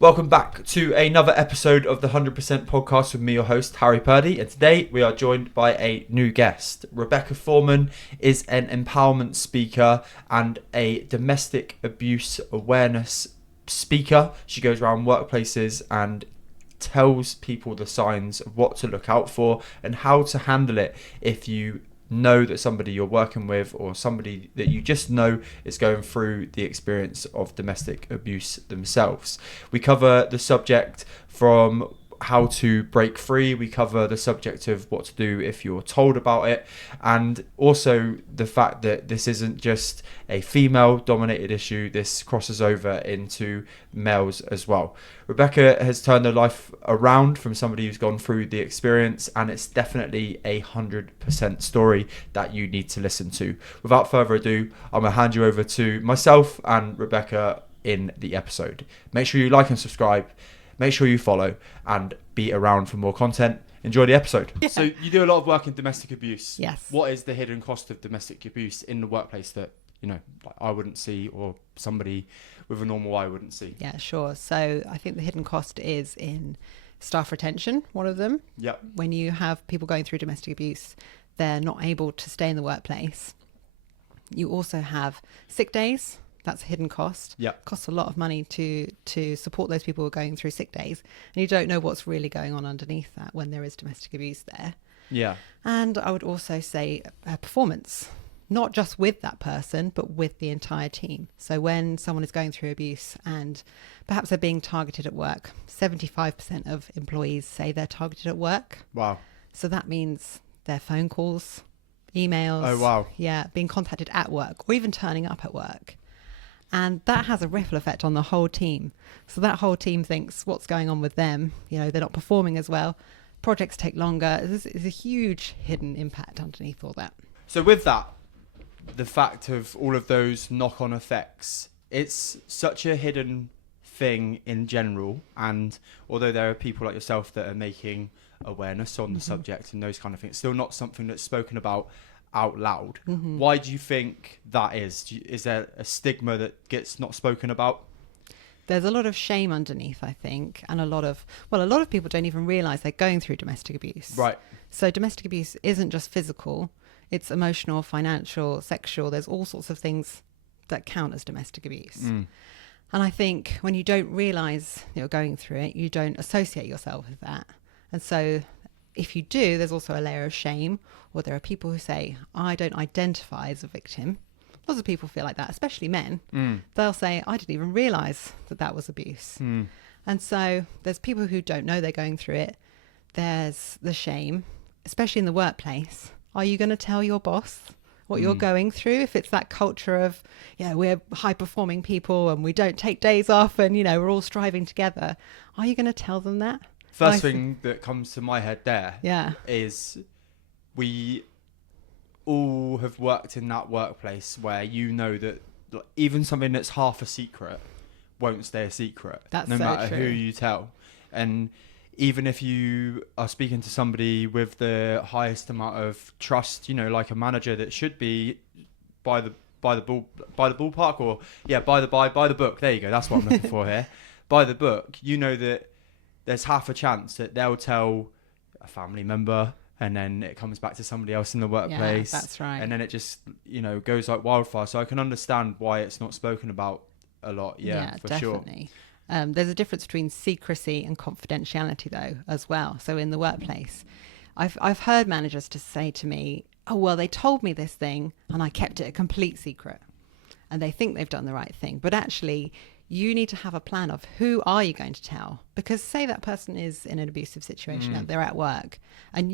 Welcome back to another episode of the 100% podcast with me, your host, Harry Purdy. And today we are joined by a new guest. Rebecca Foreman is an empowerment speaker and a domestic abuse awareness speaker. She goes around workplaces and tells people the signs of what to look out for and how to handle it if you know that somebody you're working with or somebody that you just know is going through the experience of domestic abuse themselves. We cover the subject from how to break free. We cover the subject of what to do if you're told about it, and also the fact that this isn't just a female dominated issue. This crosses over into males as well. Rebecca has turned her life around from somebody who's gone through the experience, and it's definitely 100% story that you need to listen to. Without further ado, I'm gonna hand you over to myself and Rebecca in the episode. Make sure you like and subscribe. Make sure you follow and be around for more content. Enjoy the episode. Yeah. So you do a lot of work in domestic abuse. Yes. What is the hidden cost of domestic abuse in the workplace that, like I wouldn't see or somebody with a normal eye wouldn't see? Yeah, sure. So I think the hidden cost is in staff retention, one of them. Yep. When you have people going through domestic abuse, they're not able to stay in the workplace. You also have sick days. That's a hidden cost. Yeah. Costs a lot of money to support those people who are going through sick days. And you don't know what's really going on underneath that when there is domestic abuse there. Yeah. And I would also say performance, not just with that person, but with the entire team. So when someone is going through abuse and perhaps they're being targeted at work, 75% of employees say they're targeted at work. Wow. So that means their phone calls, emails. Oh, wow. Yeah, being contacted at work or even turning up at work. And that has a ripple effect on the whole team. So that whole team thinks what's going on with them. They're not performing as well. Projects take longer. There's a huge hidden impact underneath all that. So with that, the fact of all of those knock-on effects, it's such a hidden thing in general. And although there are people like yourself that are making awareness on the subject and those kind of things, still not something that's spoken about out loud. Why do you think that is? Is there a stigma that gets not spoken about? There's a lot of shame underneath, I think, and a lot of people don't even realize they're going through domestic abuse. Right. So domestic abuse isn't just physical, it's emotional, financial, sexual. There's all sorts of things that count as domestic abuse. And I think when you don't realize you're going through it, you don't associate yourself with that. And so if you do, there's also a layer of shame, or there are people who say, I don't identify as a victim. Lots of people feel like that, especially men. They'll say, I didn't even realize that was abuse. And so there's people who don't know they're going through it. There's the shame, especially in the workplace. Are you going to tell your boss what you're going through? If it's that culture of, we're high performing people and we don't take days off and, we're all striving together. Are you going to tell them that? First thing that comes to my head there is we all have worked in that workplace where that even something that's half a secret won't stay a secret. That's no so matter true. who you tell. And even if you are speaking to somebody with the highest amount of trust, like a manager that should be by the ballpark, or by the book. There you go. That's what I'm looking for here. By the book, that there's half a chance that they'll tell a family member and then it comes back to somebody else in the workplace. Yeah, that's right. And then it just, goes like wildfire. So I can understand why it's not spoken about a lot. Yeah, for definitely. Sure. There's a difference between secrecy and confidentiality though, as well. So in the workplace, I've heard managers to say to me, oh, well, they told me this thing and I kept it a complete secret. And they think they've done the right thing. But actually, you need to have a plan of who are you going to tell? Because say that person is in an abusive situation, they're at work and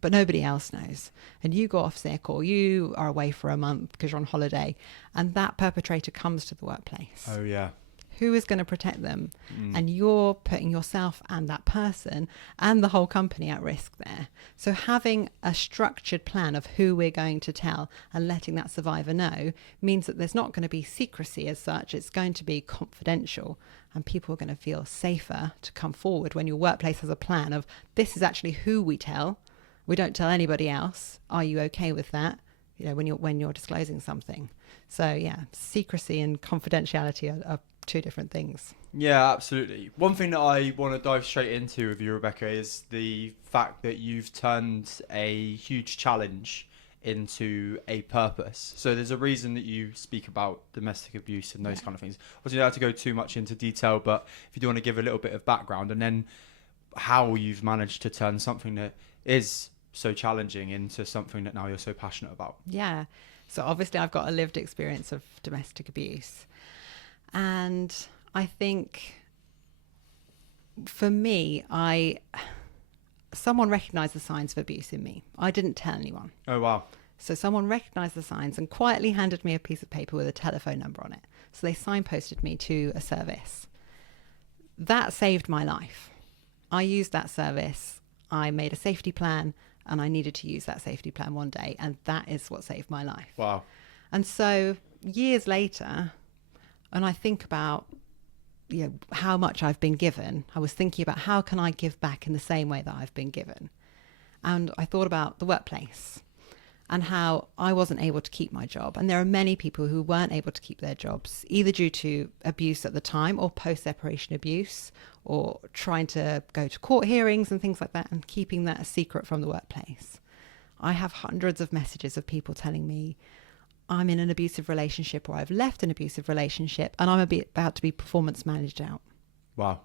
but nobody else knows. And you go off sick or you are away for a month because you're on holiday and that perpetrator comes to the workplace. Oh, yeah. Who is going to protect them? And you're putting yourself and that person and the whole company at risk there. So having a structured plan of who we're going to tell and letting that survivor know means that there's not going to be secrecy as such. It's going to be confidential and people are going to feel safer to come forward when your workplace has a plan of this is actually who we tell. We don't tell anybody else. Are you okay with that? When you're disclosing something. So secrecy and confidentiality are two different things. Yeah, absolutely. One thing that I want to dive straight into with you, Rebecca, is the fact that you've turned a huge challenge into a purpose. So there's a reason that you speak about domestic abuse and those kind of things. Obviously, you don't have to go too much into detail, but if you do want to give a little bit of background, and then how you've managed to turn something that is so challenging into something that now you're so passionate about. Yeah. So obviously I've got a lived experience of domestic abuse. And I think for me, someone recognized the signs of abuse in me. I didn't tell anyone. Oh, wow. So someone recognized the signs and quietly handed me a piece of paper with a telephone number on it. So they signposted me to a service. That saved my life. I used that service. I made a safety plan, and I needed to use that safety plan one day. And that is what saved my life. Wow. And so years later, when I think about how much I've been given, I was thinking about how can I give back in the same way that I've been given. And I thought about the workplace and how I wasn't able to keep my job. And there are many people who weren't able to keep their jobs, either due to abuse at the time or post-separation abuse, or trying to go to court hearings and things like that and keeping that a secret from the workplace. I have hundreds of messages of people telling me I'm in an abusive relationship or I've left an abusive relationship and I'm about to be performance managed out. Wow.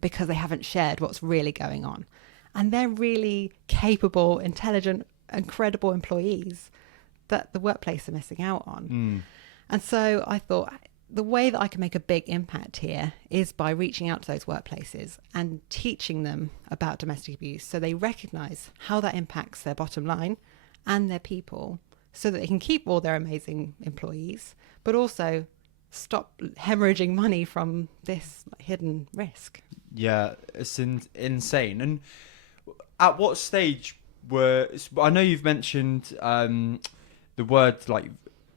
Because they haven't shared what's really going on. And they're really capable, intelligent, incredible employees that the workplace are missing out on. And so I thought the way that I can make a big impact here is by reaching out to those workplaces and teaching them about domestic abuse so they recognize how that impacts their bottom line and their people, so that they can keep all their amazing employees, but also stop hemorrhaging money from this hidden risk. Yeah, it's insane. And at what stage I know you've mentioned the word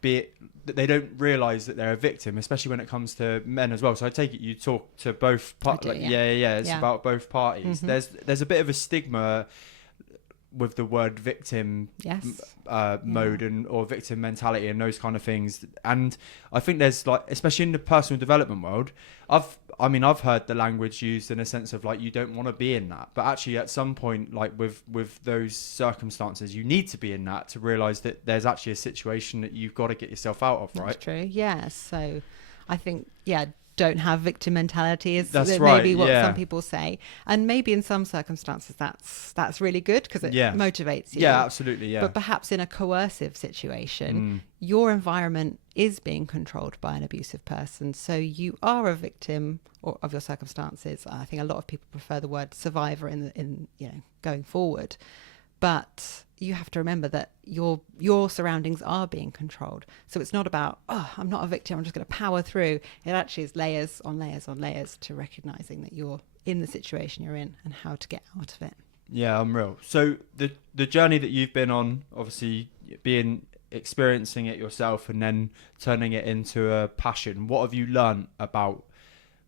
they don't realise that they're a victim, especially when it comes to men as well. So I take it you talk to both parties. It's about both parties. Mm-hmm. There's a bit of a stigma with the word victim mode or victim mentality and those kind of things. And I think there's especially in the personal development world, I've heard the language used in a sense of you don't want to be in that, but actually at some point, with those circumstances, you need to be in that to realise that there's actually a situation that you've got to get yourself out of, right? That's true. Yeah. So I think, don't have victim mentality is that's maybe what some people say, and maybe in some circumstances that's really good because it motivates you. Yeah, absolutely. Yeah. But perhaps in a coercive situation, your environment is being controlled by an abusive person, so you are a victim of your circumstances. I think a lot of people prefer the word survivor in going forward, but you have to remember that your surroundings are being controlled. So it's not about, I'm not a victim, I'm just going to power through. It actually is layers on layers on layers to recognizing that you're in the situation you're in and how to get out of it. Yeah, unreal. So the journey that you've been on, obviously experiencing it yourself and then turning it into a passion, what have you learned about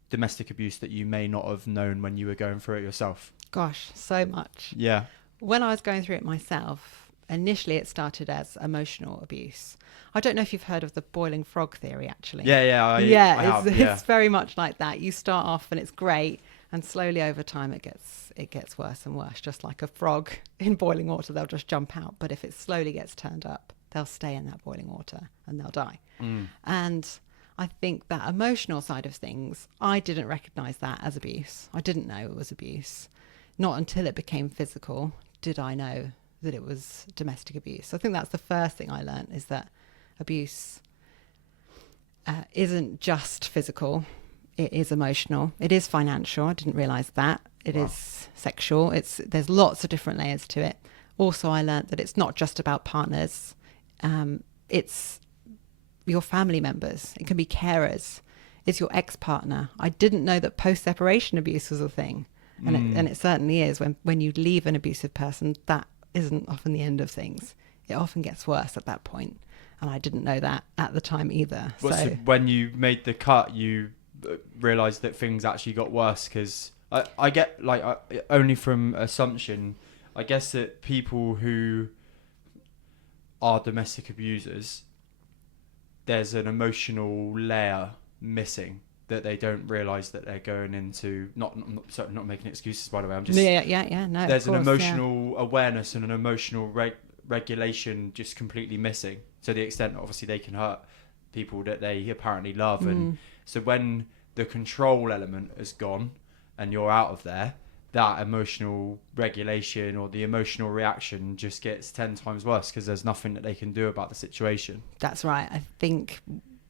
domestic abuse that you may not have known when you were going through it yourself? Gosh, so much. Yeah. When I was going through it myself, initially it started as emotional abuse. I don't know if you've heard of the boiling frog theory, actually. I have. It's very much like that. You start off and it's great, and slowly over time it gets worse and worse. Just like a frog in boiling water, they'll just jump out. But if it slowly gets turned up, they'll stay in that boiling water and they'll die. And I think that emotional side of things, I didn't recognise that as abuse. I didn't know it was abuse. Not until it became physical did I know that it was domestic abuse. I think that's the first thing I learned, is that abuse isn't just physical. It is emotional. It is financial. I didn't realise that. It is sexual. There's lots of different layers to it. Also, I learned that it's not just about partners. It's your family members. It can be carers. It's your ex-partner. I didn't know that post-separation abuse was a thing. And it certainly is. When you leave an abusive person, that isn't often the end of things. It often gets worse at that point. And I didn't know that at the time either. So when you made the cut, you realised that things actually got worse? Because I get, only from assumption, I guess that people who are domestic abusers, there's an emotional layer missing. that they don't realise that they're going into sorry, not making excuses, by the way. I'm just no. There's of course, an emotional awareness and an emotional regulation just completely missing, to the extent that obviously they can hurt people that they apparently love. And so when the control element has gone and you're out of there, that emotional regulation or the emotional reaction just gets 10 times worse, because there's nothing that they can do about the situation. That's right. I think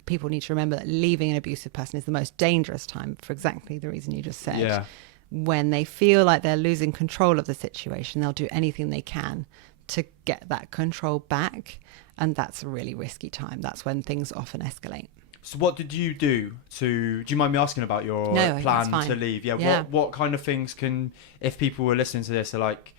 people need to remember that leaving an abusive person is the most dangerous time for exactly the reason you just said. Yeah. When they feel like they're losing control of the situation, they'll do anything they can to get that control back. And that's a really risky time. That's when things often escalate. So what did you do do you mind me asking about your plan to leave? Yeah. What kind of things if people were listening to this are like,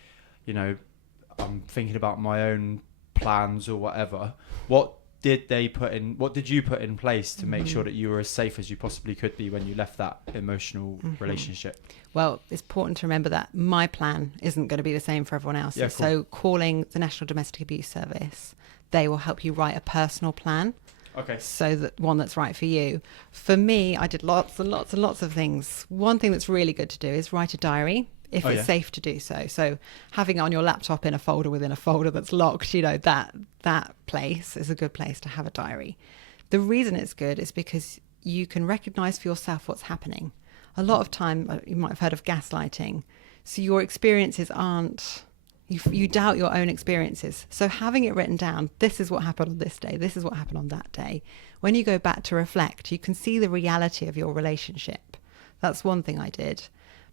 I'm thinking about my own plans or whatever, what did you put in place to make sure that you were as safe as you possibly could be when you left that emotional relationship? Well, it's important to remember that my plan isn't going to be the same for everyone else. Yeah, cool. So calling the National Domestic Abuse Service, they will help you write a personal plan. Okay. So that one that's right for you. For me, I did lots and lots and lots of things. One thing that's really good to do is write a diary if it's safe to do so. So having it on your laptop in a folder within a folder that's locked, that place is a good place to have a diary. The reason it's good is because you can recognize for yourself what's happening. A lot of time, you might have heard of gaslighting. So your experiences aren't, you doubt your own experiences. So having it written down, this is what happened on this day, this is what happened on that day. When you go back to reflect, you can see the reality of your relationship. That's one thing I did.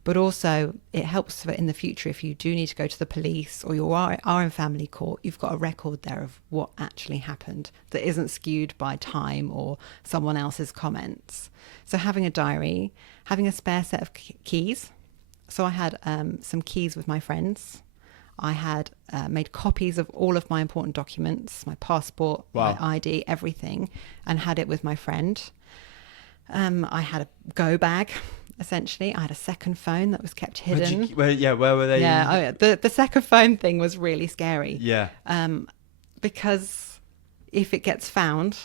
But also it helps for in the future, if you do need to go to the police or you are in family court, you've got a record there of what actually happened that isn't skewed by time or someone else's comments. So having a diary, having a spare set of keys. So I had some keys with my friends. I had made copies of all of my important documents, my passport, my ID, everything, and had it with my friend. I had a go bag. Essentially, I had a second phone that was kept hidden. Where were they? Yeah, the second phone thing was really scary. Yeah. Because if it gets found,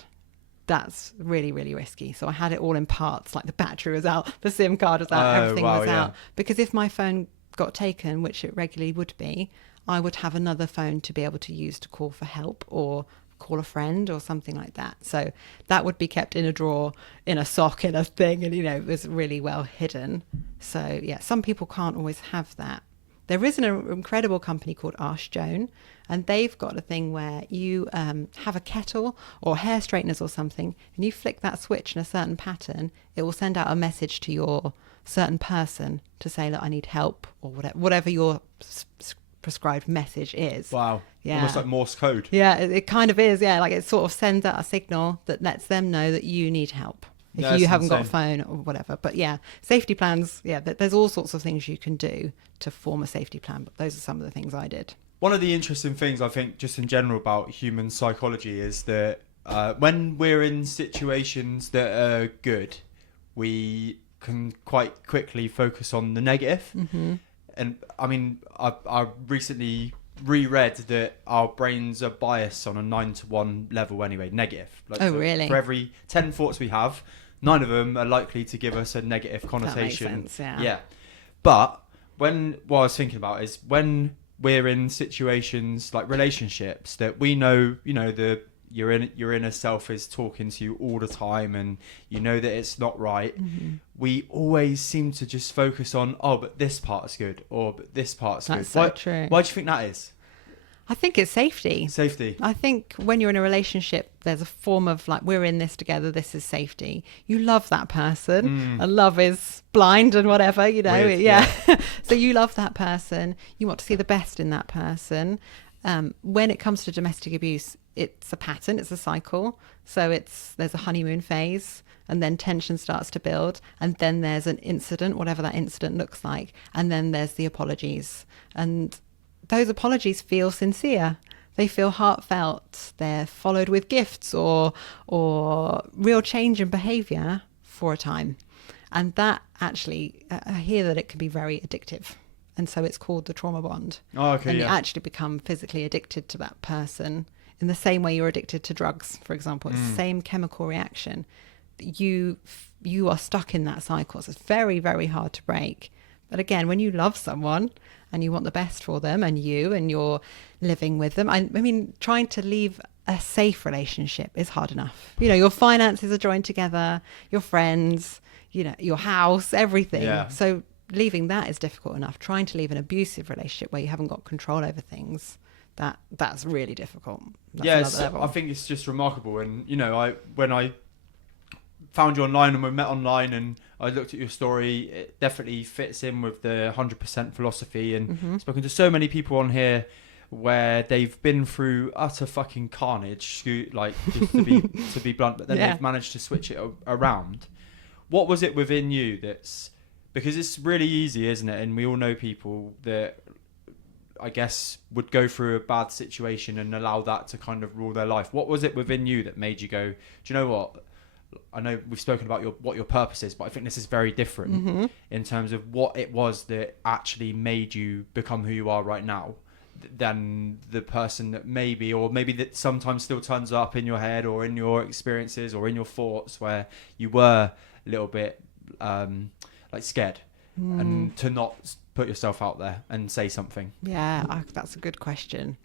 that's really, really risky. So I had it all in parts, like the battery was out, the SIM card was out, everything was out. Because if my phone got taken, which it regularly would be, I would have another phone to be able to use to call for help or call a friend or something like that. So that would be kept in a drawer, in a sock, in a thing, and it was really well hidden. So yeah, some people can't always have that. There is an incredible company called Ask Joan, and they've got a thing where you have a kettle or hair straighteners or something, and you flick that switch in a certain pattern, it will send out a message to your certain person to say that I need help or whatever your prescribed message is. Wow. Yeah. Almost like Morse code. Yeah, it kind of is. Yeah, like it sort of sends out a signal that lets them know that you need help if you haven't got a phone or whatever. But yeah, safety plans, there's all sorts of things you can do to form a safety plan, but those are some of the things I did. One of the interesting things I think just in general about human psychology is that when we're in situations that are good, we can quite quickly focus on the negative. Mm-hmm. And I mean, I recently reread that our brains are biased on a 9-to-1 level anyway, negative. Really? For every 10 thoughts we have, 9 of them are likely to give us a negative connotation. That makes sense, yeah. But what I was thinking about is when we're in situations like relationships that we know, your inner self is talking to you all the time and you know that it's not right. Mm-hmm. We always seem to just focus on, but this part is good, or but this part's good. That's so true. Why do you think that is? I think it's safety. Safety. I think when you're in a relationship, there's a form of like, we're in this together, this is safety. You love that person, and love is blind and whatever, Weird, yeah. So you love that person. You want to see the best in that person. When it comes to domestic abuse, it's a pattern, it's a cycle. So there's a honeymoon phase, and then tension starts to build, and then there's an incident, whatever that incident looks like, and then there's the apologies. And those apologies feel sincere. They feel heartfelt. They're followed with gifts or real change in behavior for a time. And that actually, I hear that it can be very addictive. And so it's called the trauma bond. Oh, okay, and yeah. you actually become physically addicted to that person in the same way you're addicted to drugs, for example. It's the same chemical reaction. you are stuck in that cycle. So it's very, very hard to break. But again, when you love someone and you want the best for them and you're living with them, I mean, trying to leave a safe relationship is hard enough. You know, your finances are joined together, your friends, you know, your house, everything. Yeah. So leaving that is difficult enough. Trying to leave an abusive relationship where you haven't got control over things, that's really difficult. That's yeah, I think it's just remarkable. And you know, when I found you online and we met online and I looked at your story, it definitely fits in with the 100% philosophy, and spoken to so many people on here where they've been through utter fucking carnage, like, just to be blunt, but then they've managed to switch it around. What was it within you that's, because it's really easy, isn't it? And we all know people that, I guess, would go through a bad situation and allow that to kind of rule their life. What was it within you that made you go, do you know what? I know we've spoken about what your purpose is, but I think this is very different in terms of what it was that actually made you become who you are right now than the person that maybe that sometimes still turns up in your head or in your experiences or in your thoughts where you were a little bit like scared and to not put yourself out there and say something. Yeah, that's a good question.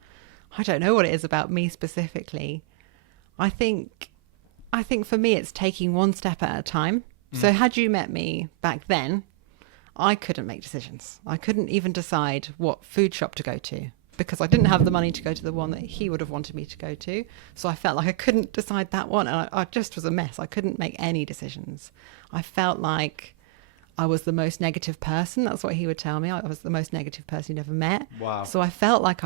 I don't know what it is about me specifically. I think for me it's taking one step at a time. So had you met me back then, I couldn't make decisions. I couldn't even decide what food shop to go to because I didn't have the money to go to the one that he would have wanted me to go to. So I felt like I couldn't decide that one, and I just was a mess. I couldn't make any decisions. I felt like I was the most negative person. That's what he would tell me. I was the most negative person he'd ever met. Wow. So I felt like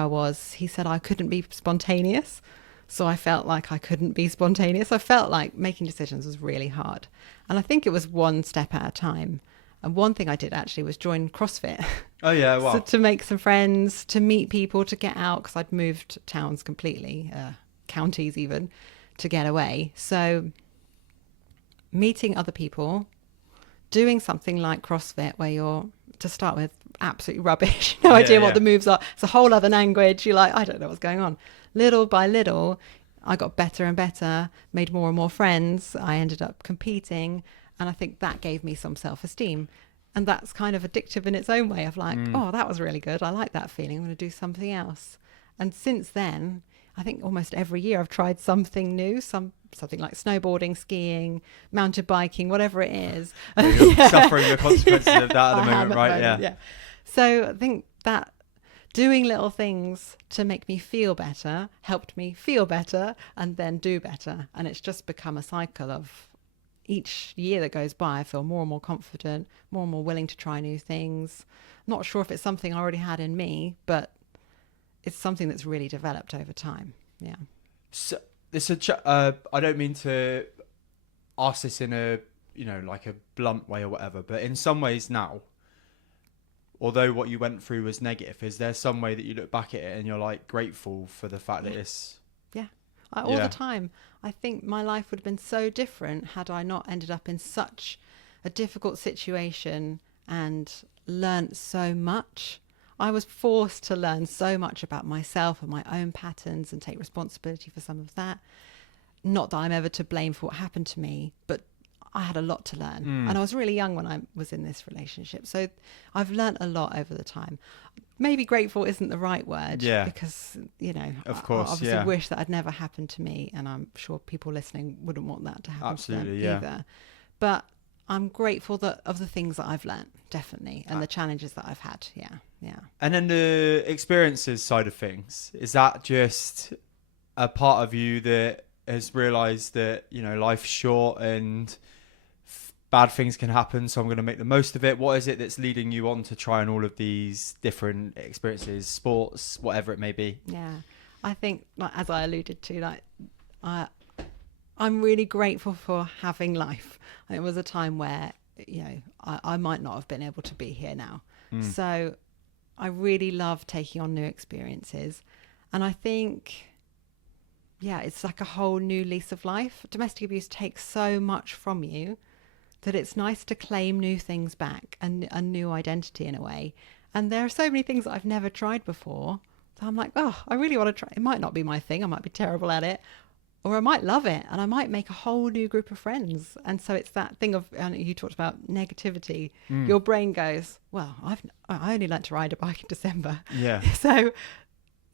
he said I couldn't be spontaneous. So I felt like I couldn't be spontaneous. I felt like making decisions was really hard. And I think it was one step at a time. And one thing I did actually was join CrossFit. Oh, yeah, wow. So to make some friends, to meet people, to get out, because I'd moved towns completely, counties even, to get away. So meeting other people, doing something like CrossFit where you're, to start with, absolutely rubbish. No idea what the moves are. It's a whole other language. You're like, I don't know what's going on. Little by little, I got better and better, made more and more friends. I ended up competing. And I think that gave me some self-esteem. And that's kind of addictive in its own way of like, oh, that was really good. I like that feeling. I'm going to do something else. And since then, I think almost every year I've tried something new, something like snowboarding, skiing, mountain biking, whatever it is. You're suffering the consequences of that at the moment, right? Yeah. So I think that doing little things to make me feel better helped me feel better and then do better. And it's just become a cycle of each year that goes by, I feel more and more confident, more and more willing to try new things. Not sure if it's something I already had in me, but it's something that's really developed over time. Yeah. So I don't mean to ask this in a, you know, like a blunt way or whatever, but in some ways now, although what you went through was negative, is there some way that you look back at it and you're like grateful for the fact that it's... All the time. I think my life would have been so different had I not ended up in such a difficult situation and learnt so much. I was forced to learn so much about myself and my own patterns and take responsibility for some of that. Not that I'm ever to blame for what happened to me, but I had a lot to learn. And I was really young when I was in this relationship. So I've learnt a lot over the time. Maybe grateful isn't the right word. Yeah. Because, you know, of course, I obviously wish that had never happened to me. And I'm sure people listening wouldn't want that to happen to them either. But I'm grateful of the things that I've learnt, definitely. And the challenges that I've had. Yeah. And then the experiences side of things, is that just a part of you that has realised that, you know, life's short and bad things can happen, so I'm going to make the most of it? What is it that's leading you on to try on all of these different experiences, sports, whatever it may be? Yeah, I think, like, as I alluded to, like, I'm really grateful for having life. And it was a time where, you know, I might not have been able to be here now. So I really love taking on new experiences. And I think, yeah, it's like a whole new lease of life. Domestic abuse takes so much from you that it's nice to claim new things back and a new identity in a way. And there are so many things that I've never tried before. So I'm like, oh, I really want to try. It might not be my thing. I might be terrible at it. or I might love it and I might make a whole new group of friends. And so it's that thing of, and you talked about negativity. Your brain goes, well, I only learnt to ride a bike in December. Yeah. So,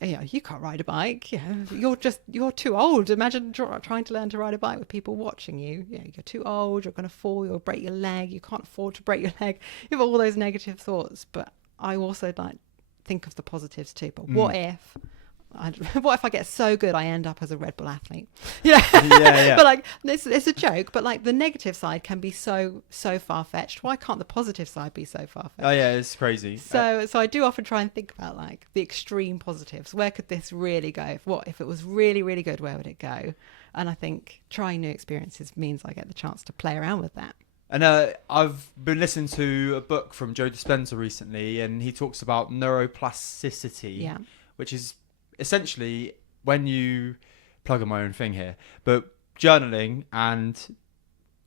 you can't ride a bike. You're too old. Imagine trying to learn to ride a bike with people watching you. You're too old. You're going to fall. You'll break your leg. You can't afford to break your leg. You have all those negative thoughts. But I also like think of the positives too. But what if I get so good I end up as a Red Bull athlete? Yeah. But like it's a joke, but like the negative side can be so far-fetched. Why can't the positive side be so far-fetched? Oh yeah, it's crazy. So I do often try and think about like the extreme positives. Where could this really go? If it was really, really good, where would it go? And I think trying new experiences means I get the chance to play around with that. And I've been listening to a book from Joe Dispenza recently, and he talks about neuroplasticity, which is essentially when you plug in my own thing here, but journaling and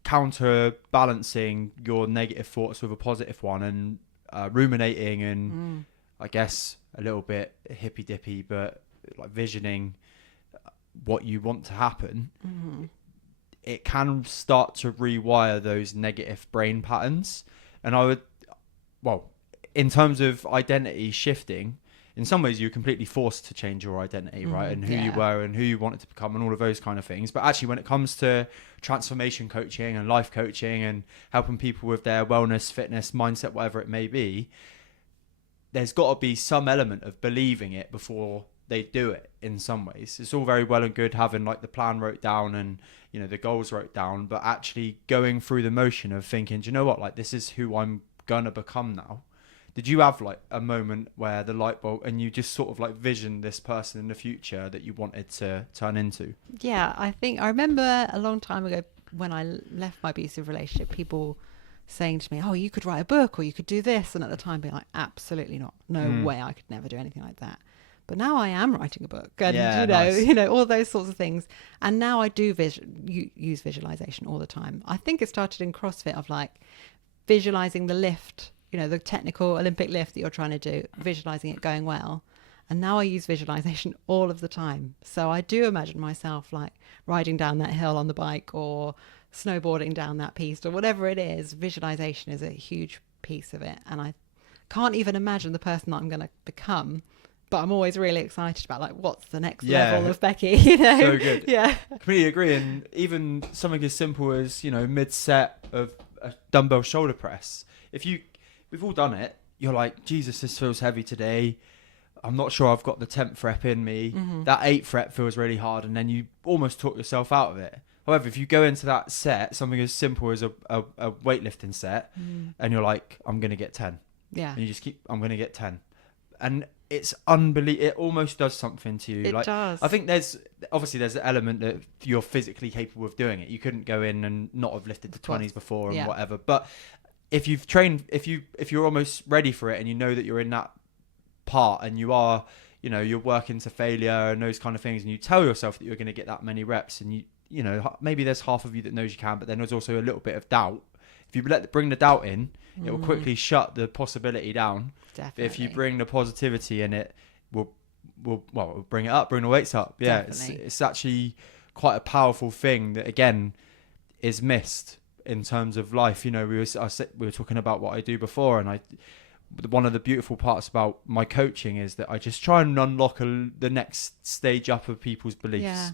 counterbalancing your negative thoughts with a positive one, and ruminating, and I guess a little bit hippy dippy, but like visioning what you want to happen, it can start to rewire those negative brain patterns. And in terms of identity shifting, in some ways you're completely forced to change your identity, right? And who you were and who you wanted to become and all of those kind of things. But actually when it comes to transformation coaching and life coaching and helping people with their wellness, fitness, mindset, whatever it may be, there's got to be some element of believing it before they do it. In some ways it's all very well and good having like the plan wrote down and the goals wrote down, but actually going through the motion of thinking, do you know what, like this is who I'm gonna become now. Did you have like a moment where the light bulb and you just sort of like visioned this person in the future that you wanted to turn into? Yeah, I think I remember a long time ago when I left my abusive relationship, people saying to me, oh, you could write a book or you could do this. And at the time being like, absolutely not. No way, I could never do anything like that. But now I am writing a book and, nice. All those sorts of things. And now I do use visualization all the time. I think it started in CrossFit of like visualizing the lift, the technical Olympic lift that you're trying to do, visualizing it going well. And now I use visualization all of the time. So I do imagine myself like riding down that hill on the bike or snowboarding down that piste or whatever it is. Visualization is a huge piece of it. And I can't even imagine the person that I'm going to become. But I'm always really excited about like what's the next level of Becky, So good. Yeah. Completely agree. And even something as simple as, mid-set of a dumbbell shoulder press. We've all done it. You're like, Jesus, this feels heavy today. I'm not sure I've got the 10th rep in me. That 8th rep feels really hard. And then you almost talk yourself out of it. However, if you go into that set, something as simple as a weightlifting set, and you're like, I'm going to get 10. Yeah. And you just keep, I'm going to get 10. And it's unbelievable. It almost does something to you. It does. I think there's the element that you're physically capable of doing it. You couldn't go in and not have lifted the 20s before and whatever. But if you've trained, if you're almost ready for it and you know that you're in that part and you are, you're working to failure and those kind of things, and you tell yourself that you're going to get that many reps, and maybe there's half of you that knows you can, but then there's also a little bit of doubt. If you bring the doubt in, it will quickly shut the possibility down. Definitely. If you bring the positivity in, it will bring it up, bring the weights up. Yeah, it's actually quite a powerful thing that again is missed in terms of life. We were talking about what I do before, and one of the beautiful parts about my coaching is that I just try and unlock the next stage up of people's beliefs. Yeah.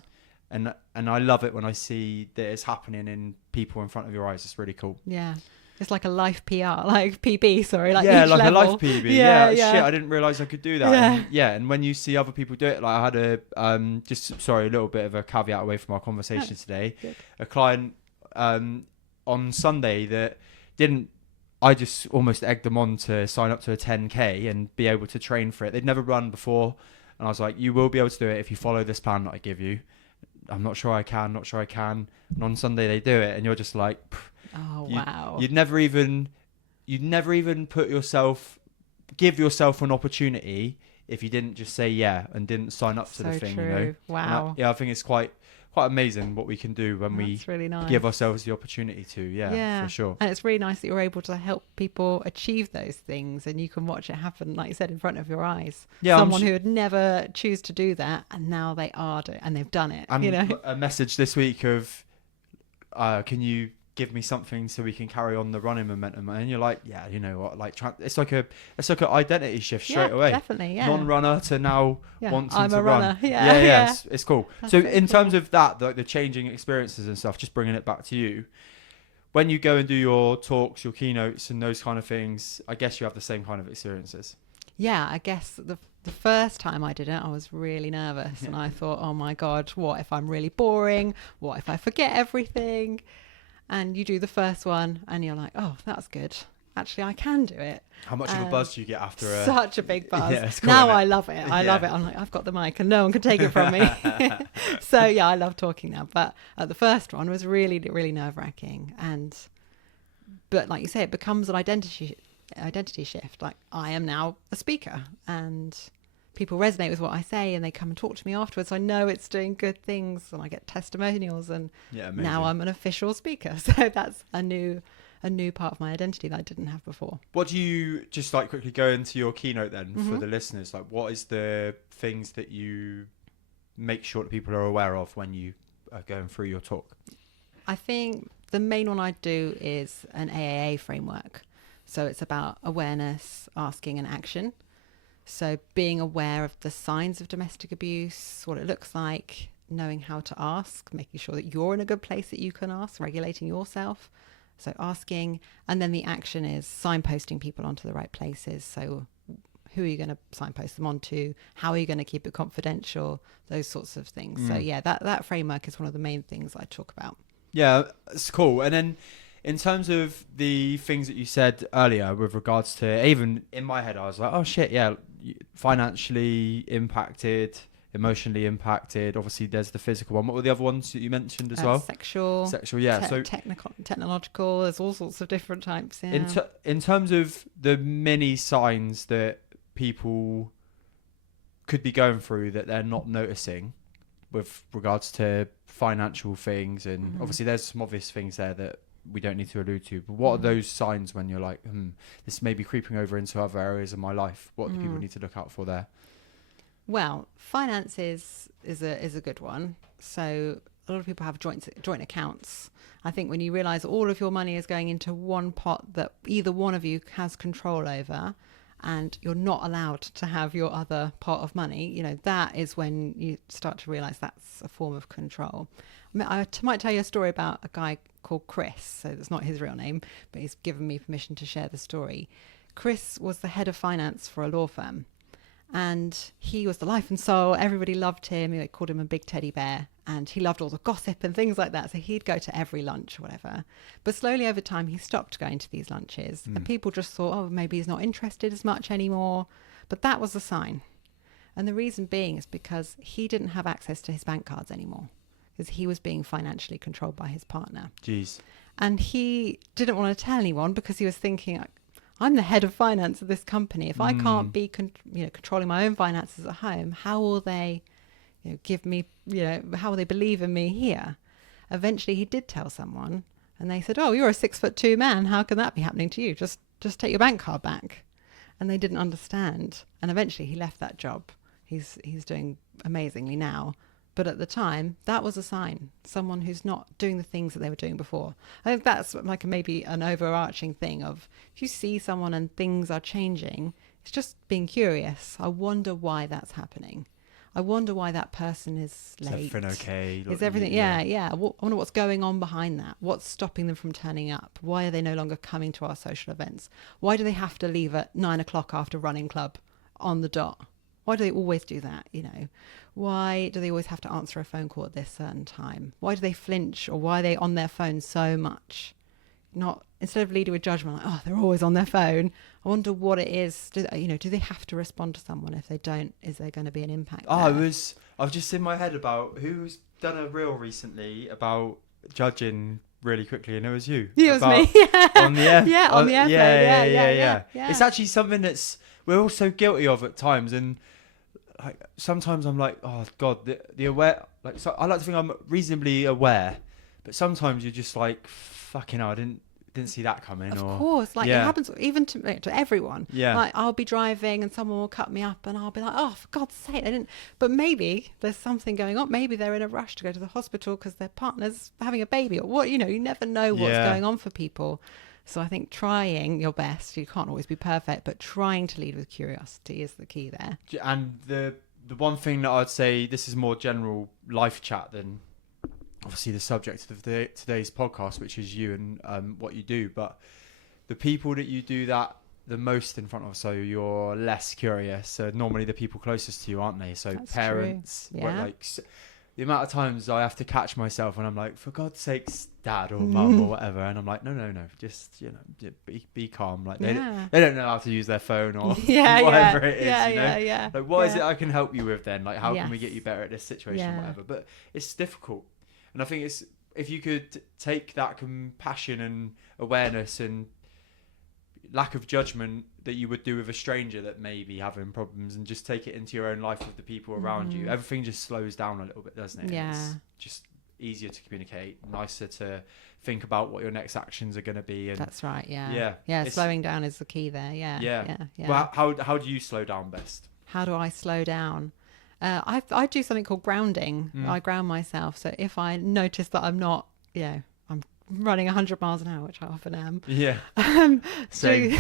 And I love it when I see that it's happening in people in front of your eyes. It's really cool. Yeah. It's like a life PR, like PB, sorry. Like yeah, each like level. a life PB. Yeah. Shit, I didn't realise I could do that. And when you see other people do it, like I had a little bit of a caveat away from our conversation today. Good. A client on Sunday that I just almost egged them on to sign up to a 10K and be able to train for it. They'd never run before. And I was like, you will be able to do it if you follow this plan that I give you. I'm not sure I can. And on Sunday they do it, and you're just like, oh wow! You'd never even give yourself an opportunity if you didn't just say yeah and didn't sign up to the thing. True. Wow. I think it's quite quite amazing what we can do when we That's really nice. give ourselves the opportunity to. Yeah, for sure. And it's really nice that you're able to help people achieve those things, and you can watch it happen, like you said, in front of your eyes. Yeah, someone who would never choose to do that, and now they are doing, and they've done it. And a message this week of, can you give me something so we can carry on the running momentum? And you're like, yeah, you know what, like it's like an identity shift straight away. Definitely, yeah. Non-runner to now wanting I'm to a run. runner. Yeah. It's cool. That's so really in cool. terms of that, like the changing experiences and stuff, just bringing it back to you, when you go and do your talks, your keynotes and those kind of things, I guess you have the same kind of experiences. Yeah, I guess the first time I did it, I was really nervous, and I thought, oh my God, what if I'm really boring? What if I forget everything? And you do the first one and you're like, oh, that's good. Actually, I can do it. How much of a buzz do you get after Such a big buzz. Yeah, it's cool, now isn't it? I love it. I love it. I'm like, I've got the mic and no one can take it from me. So yeah, I love talking now. But the first one was really, really nerve-wracking. But like you say, it becomes an identity shift. Like, I am now a speaker, and people resonate with what I say, and they come and talk to me afterwards. I know it's doing good things, and I get testimonials, and now I'm an official speaker. So that's a new part of my identity that I didn't have before. What do you, just like quickly go into your keynote then for the listeners? Like, what is the things that you make sure that people are aware of when you are going through your talk? I think the main one I do is an AAA framework. So it's about awareness, asking, and action. So being aware of the signs of domestic abuse, what it looks like, knowing how to ask, making sure that you're in a good place that you can ask, regulating yourself. So asking, and then the action is signposting people onto the right places. So who are you going to signpost them onto? How are you going to keep it confidential? Those sorts of things. So yeah, that framework is one of the main things I talk about. Yeah, it's cool. And then in terms of the things that you said earlier with regards to, even in my head, I was like, oh shit, yeah, financially impacted, emotionally impacted. Obviously, there's the physical one. What were the other ones that you mentioned as well? Sexual, yeah. So technological. There's all sorts of different types. Yeah. In terms of the many signs that people could be going through that they're not noticing with regards to financial things, and obviously there's some obvious things there that we don't need to allude to, but what are those signs when you're like, this may be creeping over into other areas of my life? What do people need to look out for there? Well, finances is a good one. So a lot of people have joint accounts. I think when you realize all of your money is going into one pot that either one of you has control over, and you're not allowed to have your other pot of money, that is when you start to realize that's a form of control. I might tell you a story about a guy called Chris. So that's not his real name, but he's given me permission to share the story. Chris was the head of finance for a law firm, and he was the life and soul. Everybody loved him. They called him a big teddy bear, and he loved all the gossip and things like that. So he'd go to every lunch or whatever. But slowly over time, he stopped going to these lunches, and people just thought, oh, maybe he's not interested as much anymore. But that was a sign. And the reason being is because he didn't have access to his bank cards anymore, because he was being financially controlled by his partner. Jeez. And he didn't want to tell anyone, because he was thinking, I'm the head of finance of this company. If I can't be controlling my own finances at home, how will they give me, how will they believe in me here? Eventually he did tell someone, and they said, oh, you're a 6'2" man. How can that be happening to you? Just take your bank card back. And they didn't understand. And eventually he left that job. He's doing amazingly now. But at the time, that was a sign. Someone who's not doing the things that they were doing before. I think that's like maybe an overarching thing of, if you see someone and things are changing, it's just being curious. I wonder why that's happening. I wonder why that person is late. Is everything okay? Is everything? Yeah. I wonder what's going on behind that. What's stopping them from turning up? Why are they no longer coming to our social events? Why do they have to leave at 9:00 after running club on the dot? Why do they always do that? Why do they always have to answer a phone call at this certain time? Why do they flinch, or why are they on their phone so much? Instead of leading with judgment, like, oh, they're always on their phone. I wonder what it is. Do they have to respond to someone? If they don't, is there going to be an impact? I was just in my head about who's done a reel recently about judging really quickly, and it was you. Yeah, it was me. On the air. Yeah, on the airplane. Yeah. It's actually something we're all so guilty of at times, and like sometimes I'm like, oh God, the aware. Like, so I like to think I'm reasonably aware, but sometimes you're just like, fucking hell, I didn't see that coming. Of or course, like it yeah, happens even to everyone. yeah, Like I'll be driving and someone will cut me up, and I'll be like, "Oh, for God's sake, I didn't." But maybe there's something going on. Maybe they're in a rush to go to the hospital because their partner's having a baby, or what. You never know what's yeah. going on for people. So I think trying your best. You can't always be perfect, but trying to lead with curiosity is the key there. And the one thing that I'd say, this is more general life chat than obviously the subject of today's podcast, which is you and what you do. But the people that you do that the most in front of, so you're less curious. So normally the people closest to you, aren't they? So That's parents, true. Yeah. like the amount of times I have to catch myself when I'm like, for God's sakes, dad or mum or whatever, and I'm like, no, just be calm. Like they don't know how to use their phone or whatever it is. Yeah. Like what is it I can help you with then? Like how can we get Yes. you better at this situation, Yeah. whatever. But it's difficult, and I think it's if you could take that compassion and awareness and lack of judgment that you would do with a stranger that may be having problems and just take it into your own life with the people around you, everything just slows down a little bit, doesn't it? Yeah. And it's just easier to communicate, nicer to think about what your next actions are going to be. And That's right. Yeah. Slowing down is the key there. Yeah. Well, how do you slow down best? How do I slow down? I do something called grounding. I ground myself. So if I notice that I'm not, I'm running 100 miles an hour, which I often am. Yeah. Same.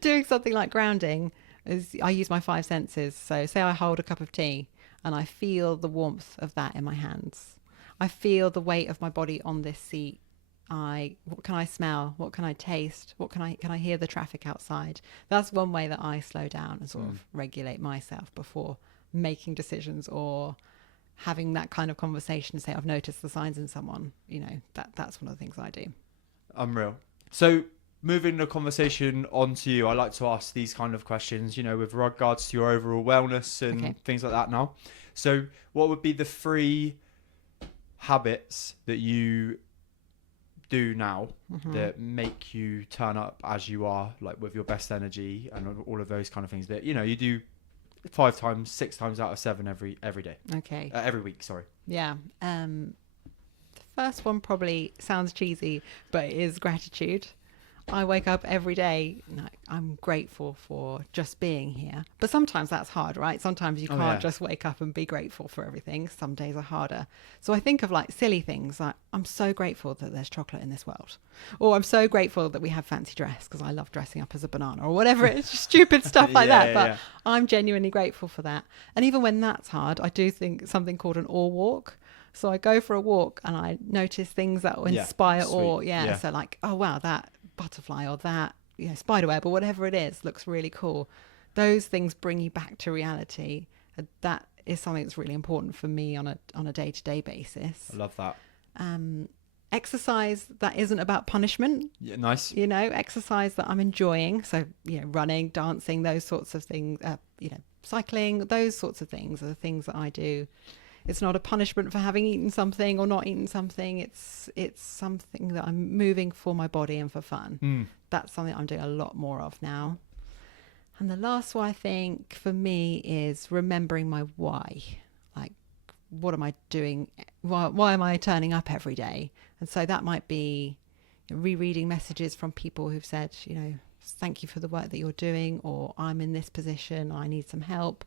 Doing something like grounding is I use my 5 senses. So say I hold a cup of tea and I feel the warmth of that in my hands. I feel the weight of my body on this seat. What can I smell? What can I taste? Can I hear the traffic outside? That's one way that I slow down and sort of regulate myself before making decisions or having that kind of conversation to say, I've noticed the signs in someone. That's one of the things I do. Unreal. So moving the conversation on to you, I like to ask these kind of questions, with regards to your overall wellness and things like that now. So what would be the 3 habits that you do now that make you turn up as you are, like with your best energy and all of those kind of things that, you do 5 times, 6 times out of 7 every day. Okay. Every week, sorry. Yeah. The first one probably sounds cheesy, but it is gratitude. I wake up every day, I'm grateful for just being here. But sometimes that's hard, right? Sometimes you can't just wake up and be grateful for everything. Some days are harder. So I think of like silly things like, I'm so grateful that there's chocolate in this world. Or I'm so grateful that we have fancy dress because I love dressing up as a banana or whatever. It's just stupid stuff like that. But I'm genuinely grateful for that. And even when that's hard, I do think something called an awe walk. So I go for a walk and I notice things that will inspire awe. Yeah. So like, oh, wow, that butterfly or that spiderweb or whatever it is looks really cool. Those things bring you back to reality. That is something that's really important for me on a day-to-day basis. I love that. Exercise that isn't about punishment. Yeah, nice. Exercise that I'm enjoying. So running, dancing, those sorts of things. Cycling, those sorts of things are the things that I do. It's not a punishment for having eaten something or not eaten something. It's something that I'm moving for my body and for fun. That's something I'm doing a lot more of now. And the last one I think for me is remembering my why. Like, what am I doing? Why am I turning up every day? And so that might be rereading messages from people who've said, thank you for the work that you're doing, or I'm in this position, I need some help.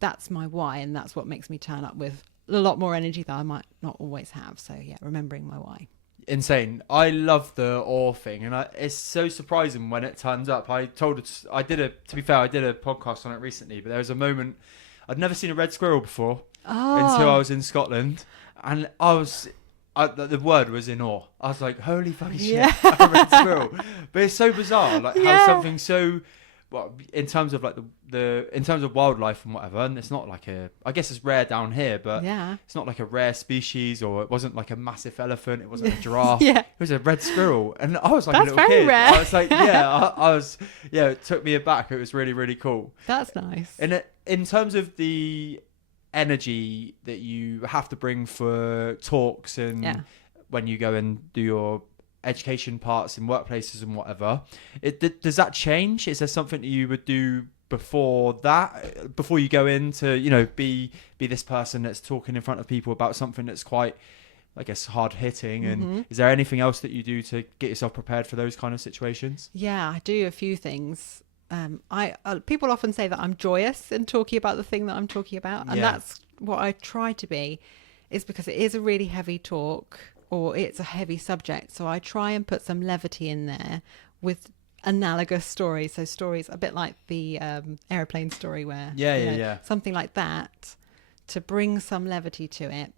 That's my why, and that's what makes me turn up with a lot more energy that I might not always have. So remembering my why. Insane. I love the awe thing, and it's so surprising when it turns up. To be fair, I did a podcast on it recently, but there was a moment I'd never seen a red squirrel before until I was in Scotland, and the word was in awe. I was like, holy fucking shit, a red squirrel. But it's so bizarre, like how something so, well, in terms of like in terms of wildlife and whatever, and it's not like I guess it's rare down here, but it's not like a rare species, or it wasn't like a massive elephant, it wasn't a giraffe, it was a red squirrel, and I was like a little kid. Rare. I was like, it took me aback. It was really, really cool. That's nice. And in terms of the energy that you have to bring for talks and when you go and do your education parts in workplaces and whatever, does that change? Is there something that you would do before that, before you go into, you know, be this person that's talking in front of people about something that's quite, I guess, hard hitting? And is there anything else that you do to get yourself prepared for those kind of situations? Yeah, I do a few things. People often say that I'm joyous in talking about the thing that I'm talking about, and that's what I try to be, is because it is a really heavy talk, or it's a heavy subject. So I try and put some levity in there with analogous stories. So stories a bit like the airplane story, where something like that, to bring some levity to it.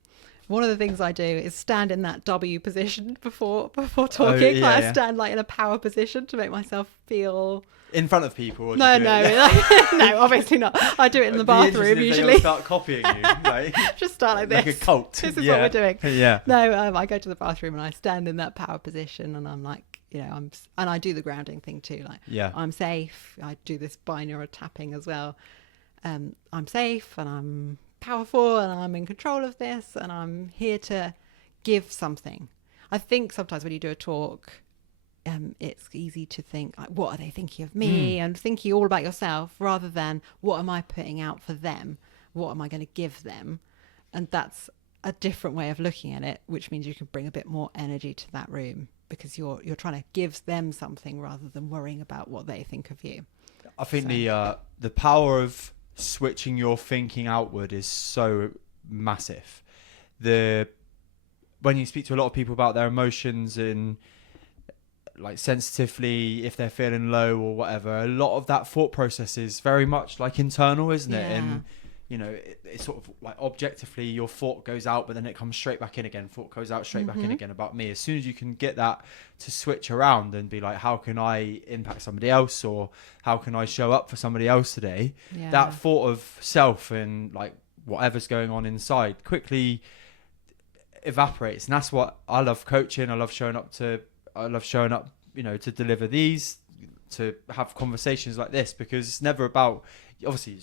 One of the things I do is stand in that W position before talking. I stand like in a power position to make myself feel in front of people. Or no, no, obviously not. I do it in the bathroom usually. They start copying you, like, just start like this, like a cult. This is what we're doing. Yeah. No, I go to the bathroom and I stand in that power position, and I'm like, you know, and I do the grounding thing too. Like, I'm safe. I do this binaural tapping as well. I'm safe, and I'm powerful, and I'm in control of this, and I'm here to give something. I think sometimes when you do a talk, it's easy to think, like, what are they thinking of me, and thinking all about yourself rather than what am I putting out for them, what am I going to give them. And that's a different way of looking at it, which means you can bring a bit more energy to that room, because you're trying to give them something rather than worrying about what they think of you. I think the power of switching your thinking outward is so massive. When you speak to a lot of people about their emotions and like sensitively, if they're feeling low or whatever, a lot of that thought process is very much like internal, isn't it? And you know, it's sort of like objectively your thought goes out, but then it comes straight back in again. Thought goes out straight back in again about me. As soon as you can get that to switch around and be like, how can I impact somebody else, or how can I show up for somebody else today? That thought of self and like whatever's going on inside quickly evaporates. And that's what I love coaching. I love showing up, you know, to deliver these, to have conversations like this, because it's never about, obviously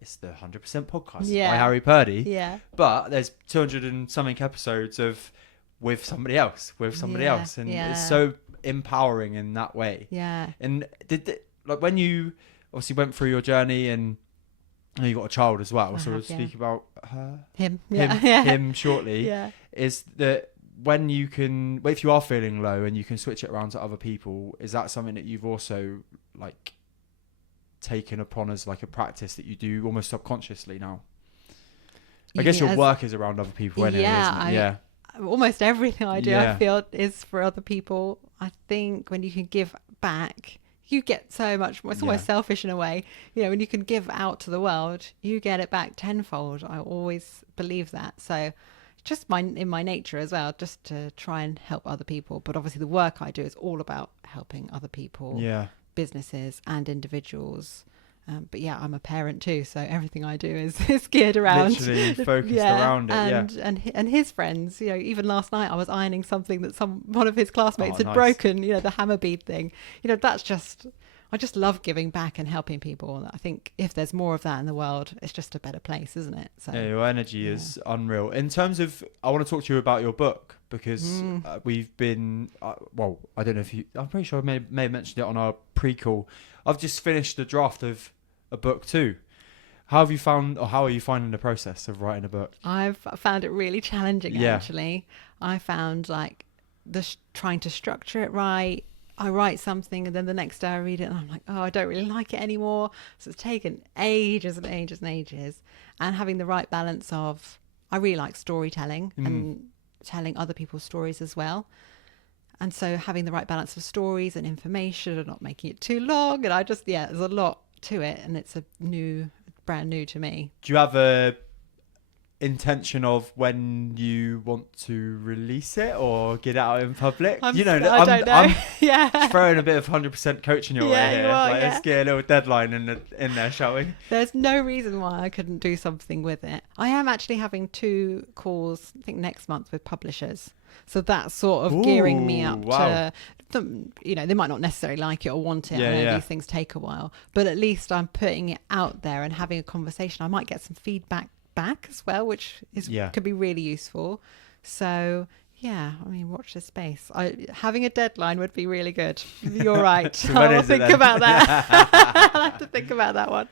it's the 100% podcast by Harry Purdy, but there's 200 and something episodes of with somebody else, and it's so empowering in that way. And like when you obviously went through your journey, and you got a child as well, so we'll speak about him shortly. Is that when you can, if you are feeling low and you can switch it around to other people, is that something that you've also like taken upon as like a practice that you do almost subconsciously now? I guess your work is around other people anyway, isn't it? Almost everything I do, I feel, is for other people. I think when you can give back, you get so much more. It's almost selfish in a way. You know, when you can give out to the world, you get it back tenfold. I always believe that. So just in my nature as well, just to try and help other people. But obviously the work I do is all about helping other people, businesses and individuals. But I'm a parent too, so everything I do is geared around, literally focused around it. And his friends, you know, even last night I was ironing something that one of his classmates had broken, you know, the hammer bead thing. You know, I just love giving back and helping people. I think if there's more of that in the world, it's just a better place, isn't it? So your energy is unreal. In terms of, I want to talk to you about your book, because we've been, I don't know if I'm pretty sure I may have mentioned it on our pre-call. I've just finished the draft of a book too. How are you finding the process of writing a book? I've found it really challenging, actually. I found like trying to structure it right. I write something and then the next day I read it and I'm like, oh, I don't really like it anymore. So it's taken ages and ages and ages. And having the right balance of, I really like storytelling and telling other people's stories as well. And so having the right balance of stories and information and not making it too long. And there's a lot to it, and it's brand new to me. Do you have a intention of when you want to release it or get it out in public? I don't know. I'm throwing a bit of 100% coaching your way here. Let's get a little deadline in there, shall we? There's no reason why I couldn't do something with it. I am actually having 2 calls, I think next month, with publishers. So that's sort of gearing me up to, you know, they might not necessarily like it or want it. I know these things take a while, but at least I'm putting it out there and having a conversation. I might get some feedback back as well, which could be really useful. So Yeah, I mean, watch this space. Having a deadline would be really good. You're right. So when I'll is it think then? about that. I'll have to think about that one.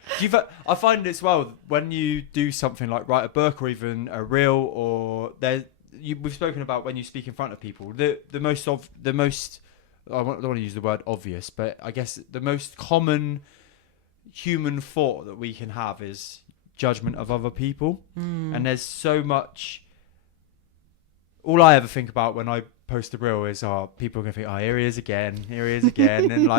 I find as well when you do something like write a book or even a reel, or we've spoken about when you speak in front of people. The most I don't want to use the word obvious, but I guess the most common human thought that we can have is judgment of other people, and there's so much. All I ever think about when I post a reel is, people are gonna think, here he is again, and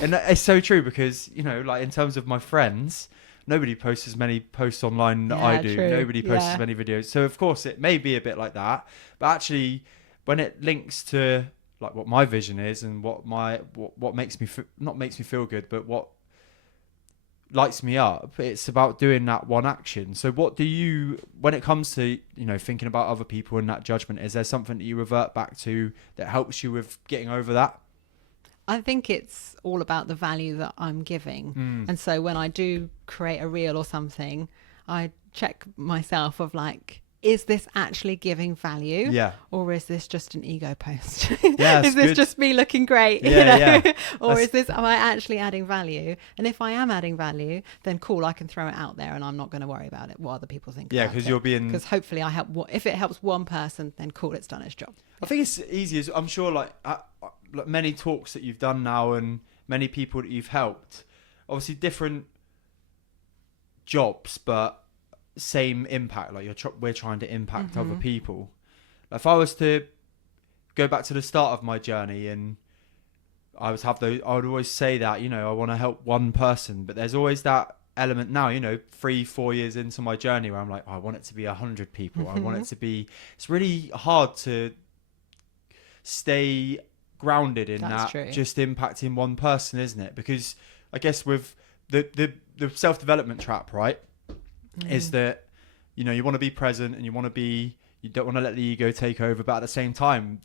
and it's so true because like in terms of my friends, nobody posts as many posts online that I do. True. Nobody posts as many videos, so of course it may be a bit like that, but actually, when it links to like what my vision is and what makes me not makes me feel good, but what lights me up, it's about doing that one action. So what do you, when it comes to thinking about other people and that judgment, is there something that you revert back to that helps you with getting over that? I think it's all about the value that I'm giving. And so when I do create a reel or something, I check myself of like, is this actually giving value? Yeah. Or is this just an ego post? Yeah, is this just me looking great? Yeah, yeah. Or am I actually adding value? And if I am adding value, then cool, I can throw it out there and I'm not going to worry about it, what other people think. Yeah, because you're being... Because hopefully I help, if it helps one person, then cool, it's done its job. I think it's easy, as I'm sure like many talks that you've done now and many people that you've helped, obviously different jobs, but same impact. Like we're trying to impact other people. If I was to go back to the start of my journey, and I would always say that I want to help one person, but there's always that element now 3-4 years into my journey where I'm like, I want it to be 100 people. I want it to be... It's really hard to stay grounded in just impacting one person, isn't it? Because I guess with the self-development trap, right, is that you want to be present and you don't want to let the ego take over, but at the same time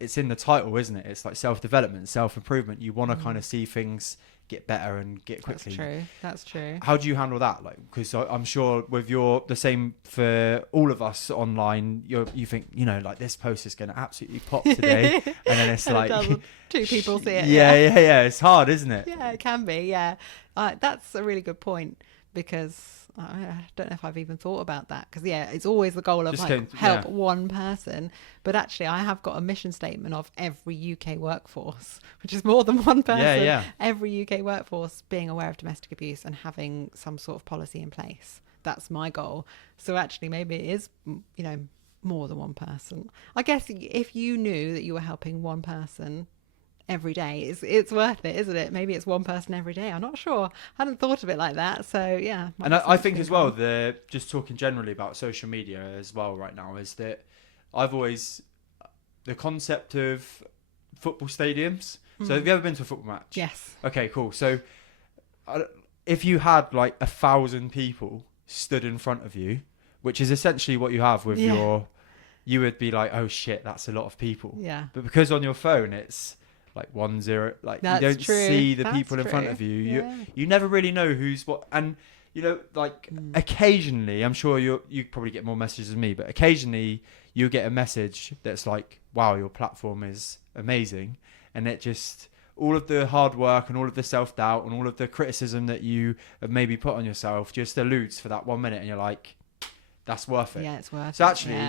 it's in the title, isn't it? It's like self-development, self-improvement. You want to kind of see things get better and get quickly. That's true. How do you handle that? Like, because I'm sure with the same for all of us online, you think like this post is going to absolutely pop today, and then it's like two people see it. Yeah. It's hard, isn't it? Yeah, it can be. Yeah, that's a really good point, because I don't know if I've even thought about that, because it's always the goal of help one person, but actually I have got a mission statement of every UK workforce, which is more than one person. Every UK workforce being aware of domestic abuse and having some sort of policy in place. That's my goal. So actually maybe it is more than one person. I guess if you knew that you were helping one person every day, it's worth it, isn't it? Maybe it's one person every day. I'm not sure. I hadn't thought of it like that. So yeah. And I think as well, just talking generally about social media as well right now, is that the concept of football stadiums. So have you ever been to a football match? Yes. Okay, cool. So if you had like 1,000 people stood in front of you, which is essentially what you have with you would be like, oh shit, that's a lot of people. Yeah. But because on your phone it's like 1-0, like that's you don't true. see the That's people in front of you. Yeah. You never really know who's what. And occasionally, I'm sure you probably get more messages than me, but occasionally you get a message that's like, wow, your platform is amazing, and it just, all of the hard work and all of the self-doubt and all of the criticism that you have maybe put on yourself just eludes for that 1 minute, and you're like, that's worth it. Yeah, it's worth it. So actually,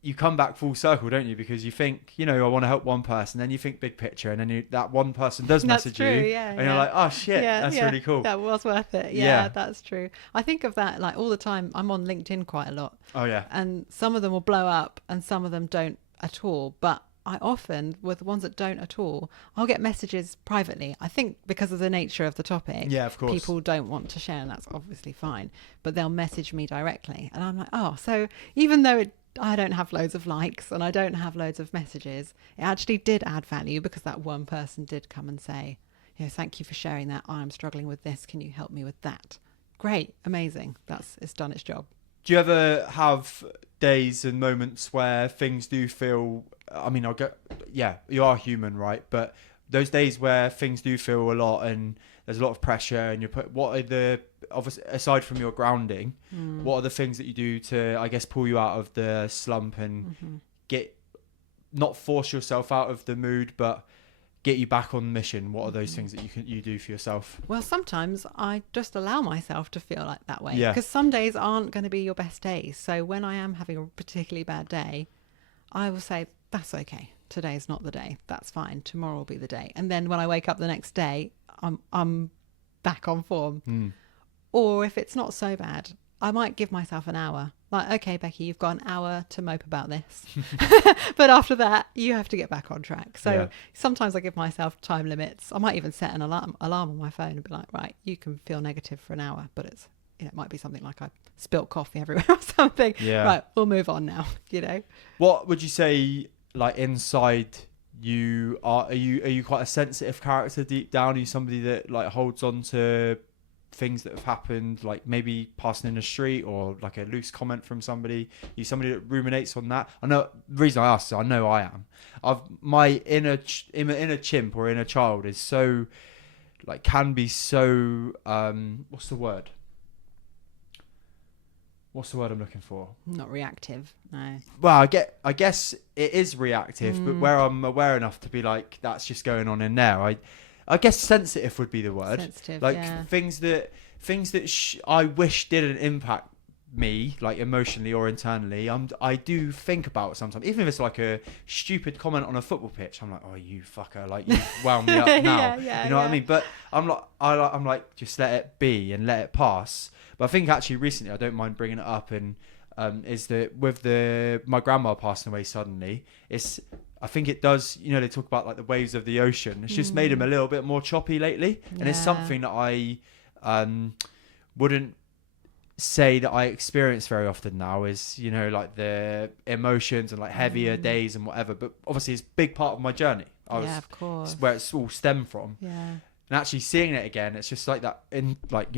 you come back full circle, don't you? Because you think, I want to help one person, then you think big picture, and then that one person does message you, and you're like, oh shit, that's really cool. That was worth it. Yeah, that's true. I think of that like all the time. I'm on LinkedIn quite a lot. Oh yeah. And some of them will blow up and some of them don't at all. But I often, with the ones that don't at all, I'll get messages privately. I think because of the nature of the topic, yeah, of course, people don't want to share, and that's obviously fine. But they'll message me directly, and I'm like, oh, so even though I don't have loads of likes and I don't have loads of messages, it actually did add value, because that one person did come and say, thank you for sharing that. I'm struggling with this. Can you help me with that? Great. Amazing. It's done its job. Do you ever have days and moments where things do feel, you are human, right? But those days where things do feel a lot and there's a lot of pressure, and obviously, aside from your grounding, what are the things that you do to, I guess, pull you out of the slump and not force yourself out of the mood, but get you back on mission? What are those things that you do for yourself? Well, sometimes I just allow myself to feel like that way, Yeah. because some days aren't going to be your best days. So when I am having a particularly bad day, I will say, that's okay. Today's not the day. That's fine. Tomorrow will be the day. And then when I wake up the next day, I'm back on form. Or if it's not so bad, I might give myself an hour. Like, okay, Becky, you've got an hour to mope about this. But after that, you have to get back on track. So sometimes I give myself time limits. I might even set an alarm on my phone and be like, right, you can feel negative for an hour, but it's, it might be something like I spilt coffee everywhere or something. Yeah. Right, we'll move on now, What would you say, like, inside you are you quite a sensitive character deep down? Are you somebody that, like, holds on to things that have happened, like maybe passing in the street or like a loose comment from somebody? Are you somebody that ruminates on that? I know the reason I asked is I know I am. My inner chimp or inner child is so, like, can be so what's the word I'm looking for? Not reactive, no. Well, I guess it is reactive, but where I'm aware enough to be like, that's just going on in there. I guess sensitive would be the word. Sensitive, like, yeah. things that I wish didn't impact me, like, emotionally or internally. I do think about sometimes, even if it's like a stupid comment on a football pitch. I'm like, oh, you fucker, like, you wound me up now. You know what I mean? But I'm like, just let it be and let it pass. But I think actually recently, I don't mind bringing it up, and is that with my grandma passing away suddenly, I think it does, they talk about, like, the waves of the ocean. It's just made him a little bit more choppy lately. And it's something that I wouldn't say that I experience very often now, is, like, the emotions and, like, heavier days and whatever. But obviously it's a big part of my journey. Of course. It's where it's all stemmed from. Yeah. And actually seeing it again, it's just like that, in, like,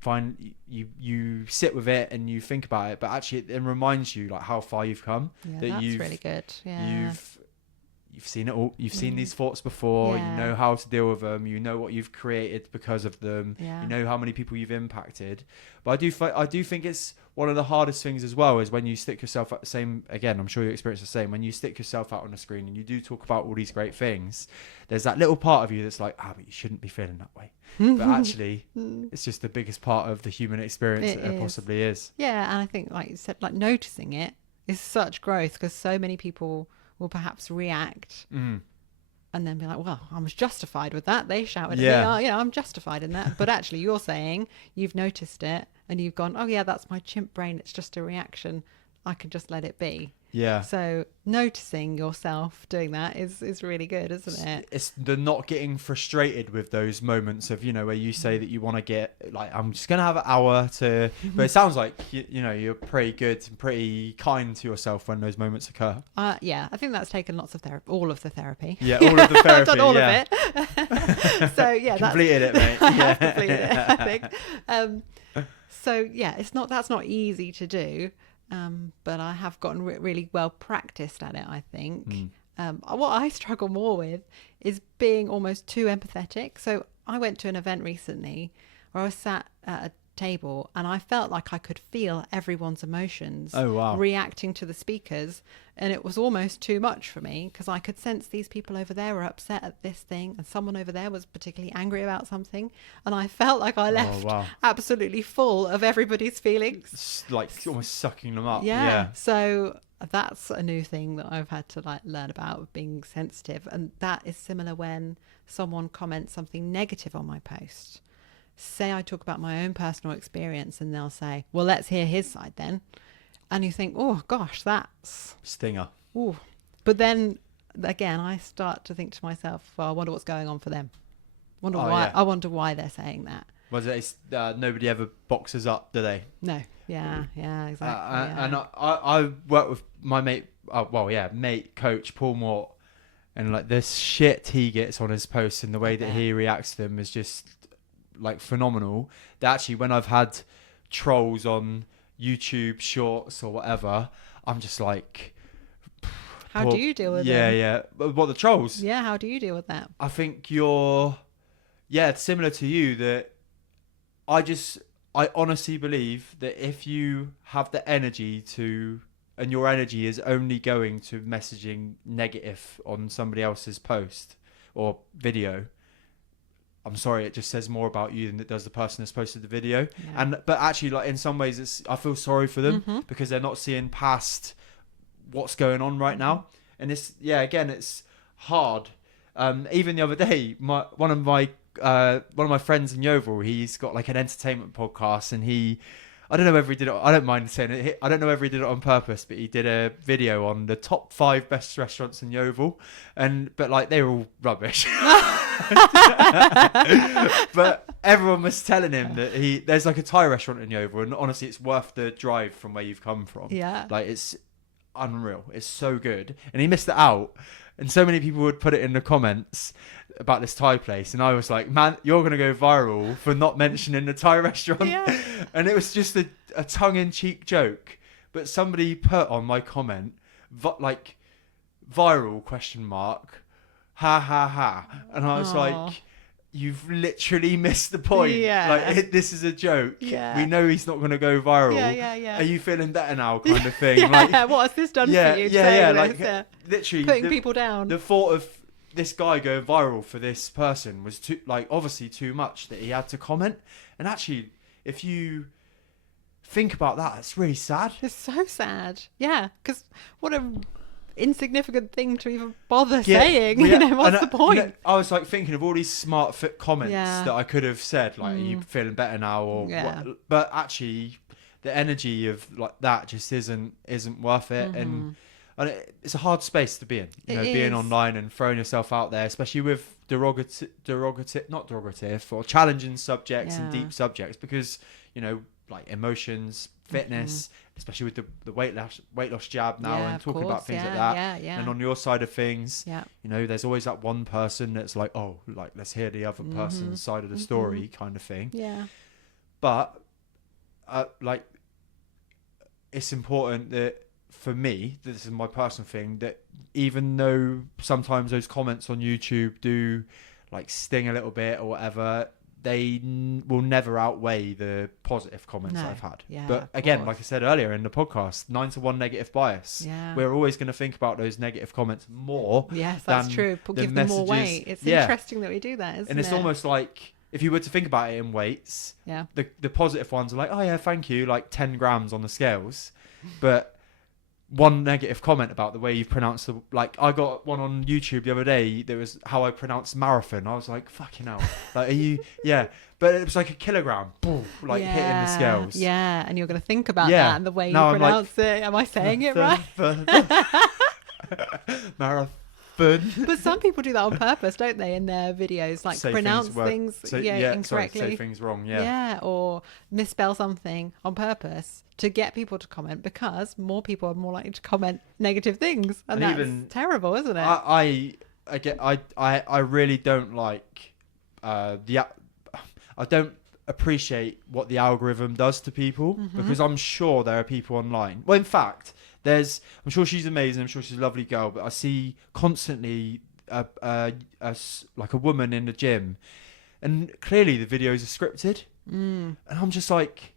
find you sit with it and you think about it, but actually it reminds you, like, how far you've come. Yeah, that's really good. Yeah. You've seen it all. You've seen these thoughts before. Yeah. You know how to deal with them. You know what you've created because of them. Yeah. You know how many people you've impacted. But I do think it's one of the hardest things as well, is when you stick yourself out the same. Again, I'm sure you experience the same. When you stick yourself out on the screen and you do talk about all these great things, there's that little part of you that's like, but you shouldn't be feeling that way. But actually, it's just the biggest part of the human experience that there possibly is. Yeah, and I think, like you said, like, noticing it is such growth, because so many people will perhaps react and then be like, well, I was justified with that. They shouted at me. I'm justified in that. But actually, you're saying you've noticed it and you've gone, oh, yeah, that's my chimp brain. It's just a reaction. I can just let it be. Yeah. So noticing yourself doing that is really good, isn't it? It's the not getting frustrated with those moments of, where you say that you want to get, like, I'm just going to have an hour to, but it sounds like, you're pretty good and pretty kind to yourself when those moments occur. Yeah, I think that's taken lots of therapy, all of the therapy. Yeah, all of the therapy. I've done all of it. So yeah, completed it, mate. Yeah. Completed it, I think. So yeah, that's not easy to do. But I have gotten really well practiced at it, I think. What I struggle more with is being almost too empathetic. So I went to an event recently where I was sat at a table and I felt like I could feel everyone's emotions reacting to the speakers, and it was almost too much for me, because I could sense these people over there were upset at this thing and someone over there was particularly angry about something, and I felt like I left absolutely full of everybody's feelings. It's like almost sucking them up. Yeah. So that's a new thing that I've had to, like, learn about, being sensitive. And that is similar when someone comments something negative on my post. Say I talk about my own personal experience and they'll say, well, let's hear his side then. And you think, oh gosh, that's stinger. Ooh. But then again, I start to think to myself, well, I wonder what's going on for them. I wonder why they're saying that. Was it nobody ever boxes up, do they? No. Yeah, exactly. And I work with my mate, coach Paul Mort, and, like, this shit he gets on his posts and the way that he reacts to them is just, like, phenomenal. That actually, when I've had trolls on YouTube Shorts or whatever, I'm just like, how do you deal with them? Yeah. What, the trolls? Yeah, how do you deal with that? I think it's similar to you, that I honestly believe that if you have the energy to and your energy is only going to messaging negative on somebody else's post or video, I'm sorry, it just says more about you than it does the person that's posted the video. Yeah. But actually, like, in some ways, I feel sorry for them because they're not seeing past what's going on right now. And again, it's hard. Even the other day, one of my friends in Yeovil, he's got like an entertainment podcast, and I don't know whether he did it. I don't mind saying it. I don't know whether he did it on purpose, but he did a video on the top 5 best restaurants in Yeovil, but like they were all rubbish. But everyone was telling him that there's like a Thai restaurant in Yeovil, and honestly, it's worth the drive from where you've come from. Yeah, like it's unreal. It's so good, and he missed it out. And so many people would put it in the comments about this Thai place, and I was like, man, you're going to go viral for not mentioning the Thai restaurant. Yeah. And it was just a tongue-in-cheek joke, but somebody put on my comment like viral ? Ha ha ha. And I was like, you've literally missed the point. Yeah. Like, this is a joke. Yeah. We know he's not going to go viral. Yeah. Are you feeling better now, kind of thing? Yeah. Like, What has this done for you? Like, literally putting people down. The thought of this guy going viral for this person was obviously too much that he had to comment. And actually, if you think about that, it's really sad. It's so sad. Yeah, because what a insignificant thing to even bother saying. What's the point? I was like thinking of all these smart fit comments Yeah. that I could have said, like, are you feeling better now, or what? But actually the energy of like that just isn't worth it. And it's a hard space to be in, being online and throwing yourself out there, especially with not derogative or challenging subjects and deep subjects, because like emotions, fitness, especially with the weight loss jab now, and talking about things like that. And on your side of things, there's always that one person that's like, oh, like, let's hear the other person's side of the story, kind of thing. Yeah. But like, it's important that, for me, this is my personal thing, that even though sometimes those comments on YouTube do like sting a little bit or whatever, they will never outweigh the positive comments that I've had. Yeah, but again, like I said earlier in the podcast, 9-1 negative bias. Yeah. We're always going to think about those negative comments more. Yes, that's true. Give them more weight. It's interesting that we do that, isn't it? And it's almost like, if you were to think about it in weights, the positive ones are like, oh yeah, thank you, like 10 grams on the scales. But one negative comment about the way you pronounce like, I got one on YouTube the other day, there was how I pronounced marathon. I was like, fucking hell, like, are you but it was like a kilogram, like hitting the scales. Yeah, and you're going to think about that and the way you pronounce it. Am I saying it right? Marathon. But some people do that on purpose, don't they, in their videos, like pronounce things incorrectly. Say things wrong, or misspell something on purpose to get people to comment, because more people are more likely to comment negative things, and that's even terrible, isn't it? I really don't like I don't appreciate what the algorithm does to people, because I'm sure there are people online. Well, in fact, I'm sure she's amazing. I'm sure she's a lovely girl, but I see constantly like a woman in the gym, and clearly the videos are scripted. And I'm just like,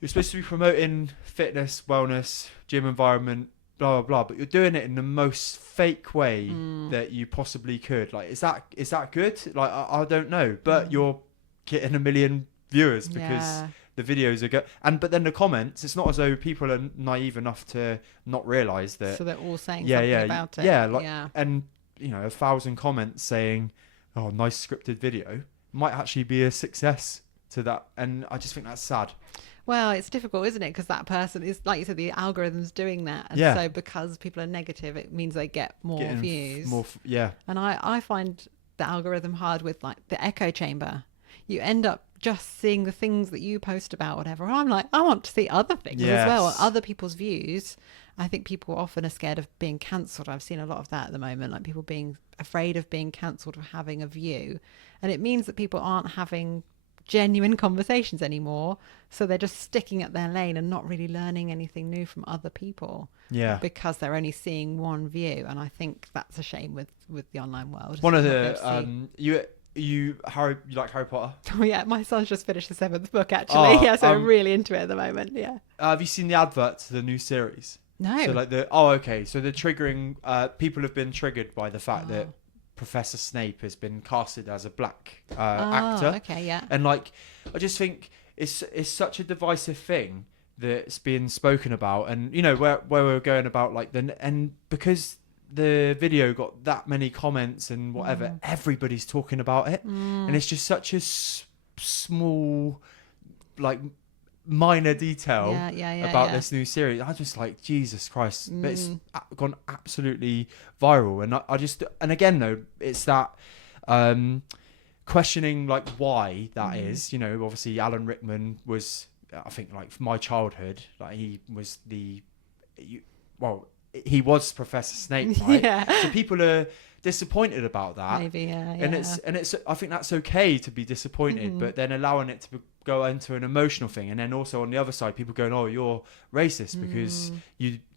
you're supposed to be promoting fitness, wellness, gym environment, blah, blah, blah, but you're doing it in the most fake way that you possibly could. Like, is that good? Like, I don't know, but you're getting 1 million viewers because the videos are good. But then the comments, it's not as though people are naive enough to not realise that. So they're all saying something about it. And 1,000 comments saying, oh, nice scripted video, might actually be a success to that. And I just think that's sad. Well, it's difficult, isn't it? Because that person is, like you said, the algorithm's doing that. And so because people are negative, it means they get more views. And I find the algorithm hard with, like, the echo chamber. You end up just seeing the things that you post about, whatever. And I'm like, I want to see other things as well, other people's views. I think people often are scared of being cancelled. I've seen a lot of that at the moment, like people being afraid of being cancelled or having a view. And it means that people aren't having genuine conversations anymore, so they're just sticking at their lane and not really learning anything new from other people, because they're only seeing one view. And I think that's a shame with the online world. One of the You like Harry Potter? Oh yeah, my son's just finished the 7th book actually. Oh, Yeah, so I'm really into it at the moment. Yeah. Have you seen the advert to the new series? No. So like okay. So the triggering people have been triggered by the fact that Professor Snape has been casted as a black actor. Okay, yeah. And like, I just think it's such a divisive thing that's being spoken about, and you know where we're going about like and because the video got that many comments and whatever, everybody's talking about it, and it's just such a small, like, minor detail about this new series. I just like, Jesus Christ, but it's gone absolutely viral, and I just, and again though, it's that questioning like why that is. You know, obviously Alan Rickman was, I think, like, for my childhood, like he was he was Professor Snape, right? Yeah. So people are disappointed about that. Maybe, yeah. And it's I think that's okay to be disappointed, but then allowing it to go into an emotional thing, and then also on the other side, people going, "Oh, you're racist because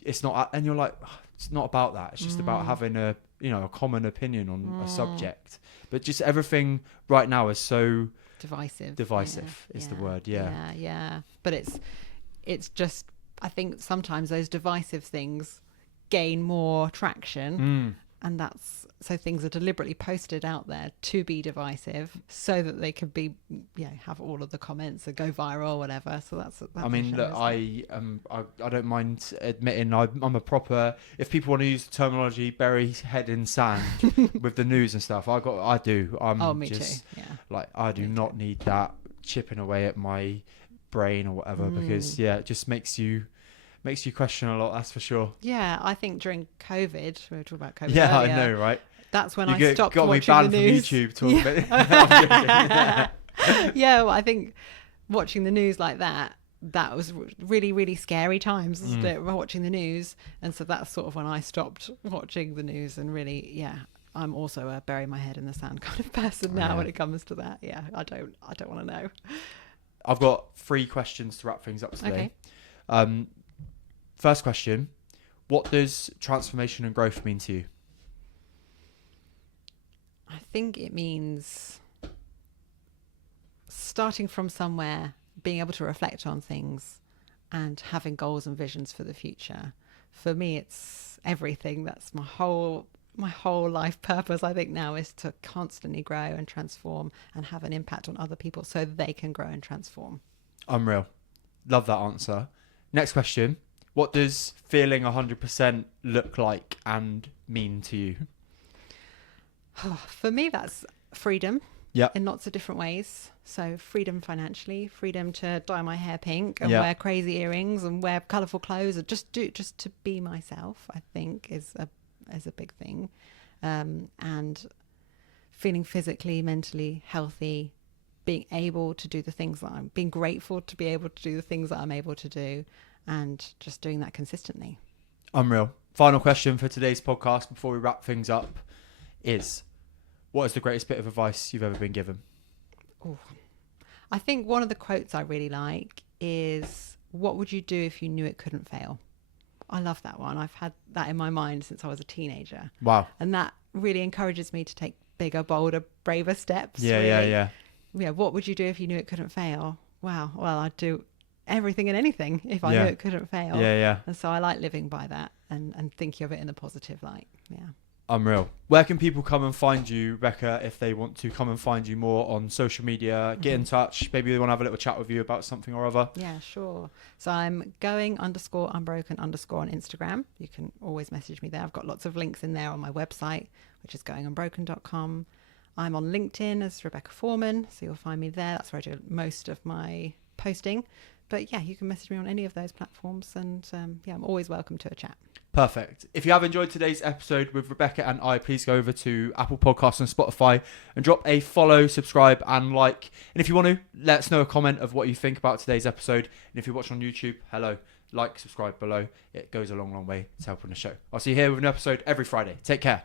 it's not," and you're like, oh, it's not about that. It's just about having a common opinion on a subject. But just everything right now is so divisive. Divisive is the word. Yeah. Yeah. But it's just, I think sometimes those divisive things gain more traction, and that's so things are deliberately posted out there to be divisive so that they could be have all of the comments that go viral or whatever. So that's I mean, look, I don't mind admitting I'm a proper, if people want to use the terminology, bury head in sand with the news and stuff, I do. Me too. Yeah. Like, I do not need that chipping away at my brain or whatever, because it just makes you question a lot, that's for sure. Yeah, I think during COVID, we were talking about COVID earlier, I know, right? That's when I stopped watching the news. Got me banned from YouTube talking about Yeah, well, I think watching the news like that was really, really scary times, wasn't it? Watching the news. And so that's sort of when I stopped watching the news, and really, I'm also a bury my head in the sand kind of person now when it comes to that. Yeah, I don't want to know. I've got 3 questions to wrap things up today. Okay. First question, what does transformation and growth mean to you? I think it means starting from somewhere, being able to reflect on things and having goals and visions for the future. For me, it's everything. That's my whole life purpose, I think, now, is to constantly grow and transform and have an impact on other people so they can grow and transform. Unreal. Love that answer. Next question. What does feeling 100% look like and mean to you? For me, that's freedom. Yep. In lots of different ways. So freedom financially, freedom to dye my hair pink and wear crazy earrings and wear colourful clothes, and just to be myself, I think is a big thing. And feeling physically, mentally healthy, being able to do the things that being grateful to be able to do the things that I'm able to do, and just doing that consistently. Unreal. Final question for today's podcast before we wrap things up is, what is the greatest bit of advice you've ever been given? Ooh. I think one of the quotes I really like is, what would you do if you knew it couldn't fail? I love that one. I've had that in my mind since I was a teenager. Wow. And that really encourages me to take bigger, bolder, braver steps. Yeah. What would you do if you knew it couldn't fail? Wow. Well, I'd do everything and anything if I knew it couldn't fail. Yeah. And so I like living by that and thinking of it in a positive light. Yeah. Unreal. Where can people come and find you, Rebecca, if they want to come and find you more on social media, get in touch, maybe they want to have a little chat with you about something or other? Yeah, sure. So I'm going_unbroken_ on Instagram. You can always message me there. I've got lots of links in there on my website, which is goingunbroken.com. I'm on LinkedIn as Rebecca Foreman, so you'll find me there. That's where I do most of my posting. But yeah, you can message me on any of those platforms, and I'm always welcome to a chat. Perfect. If you have enjoyed today's episode with Rebecca and I, please go over to Apple Podcasts and Spotify and drop a follow, subscribe and like. And if you want to, let us know a comment of what you think about today's episode. And if you're watching on YouTube, hello, like, subscribe below. It goes a long, long way to helping the show. I'll see you here with an episode every Friday. Take care.